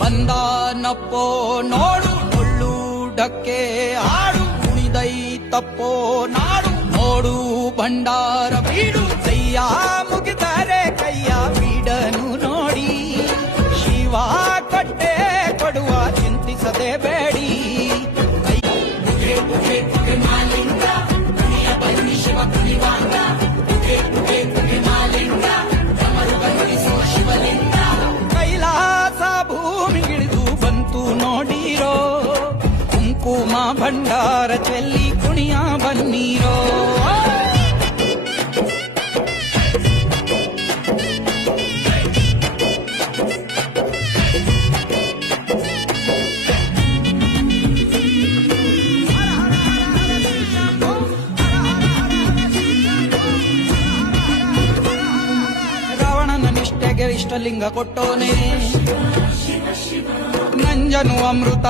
ಬಂದಾನಪ್ಪೋ ನೋಡು ಡೊಳ್ಳುಡಕ್ಕೆ ಆಡು ಕುಣಿದೈತಪ್ಪೋ ನಾಡು ನೋಡು ಭಂಡಾರ ಬೀಡು ಕೈಯ ಮುಗಿದರೆ ಕೈಯ ಬೀಡನು ನೋಡಿ ಶಿವ ಕಟ್ಟೆ ಕೊಡುವ ಚಿಂತಿಸದೆ ಬೇಡಿ ಕೈಲಾಸ ಭೂಮಿಗಿಳಿದು ಬಂತು ನೋಡಿರೋ ಕುಂಕುಮ ಭಂಡಾರ ಚೆಲ್ಲಿ ಕುಣಿಯ ಬನ್ನೀರೋ ನಿಷ್ಠೆಗೆ ಇಷ್ಟಲಿಂಗ ಕೊಟ್ಟೋನೆ ನಂಜನು ಅಮೃತ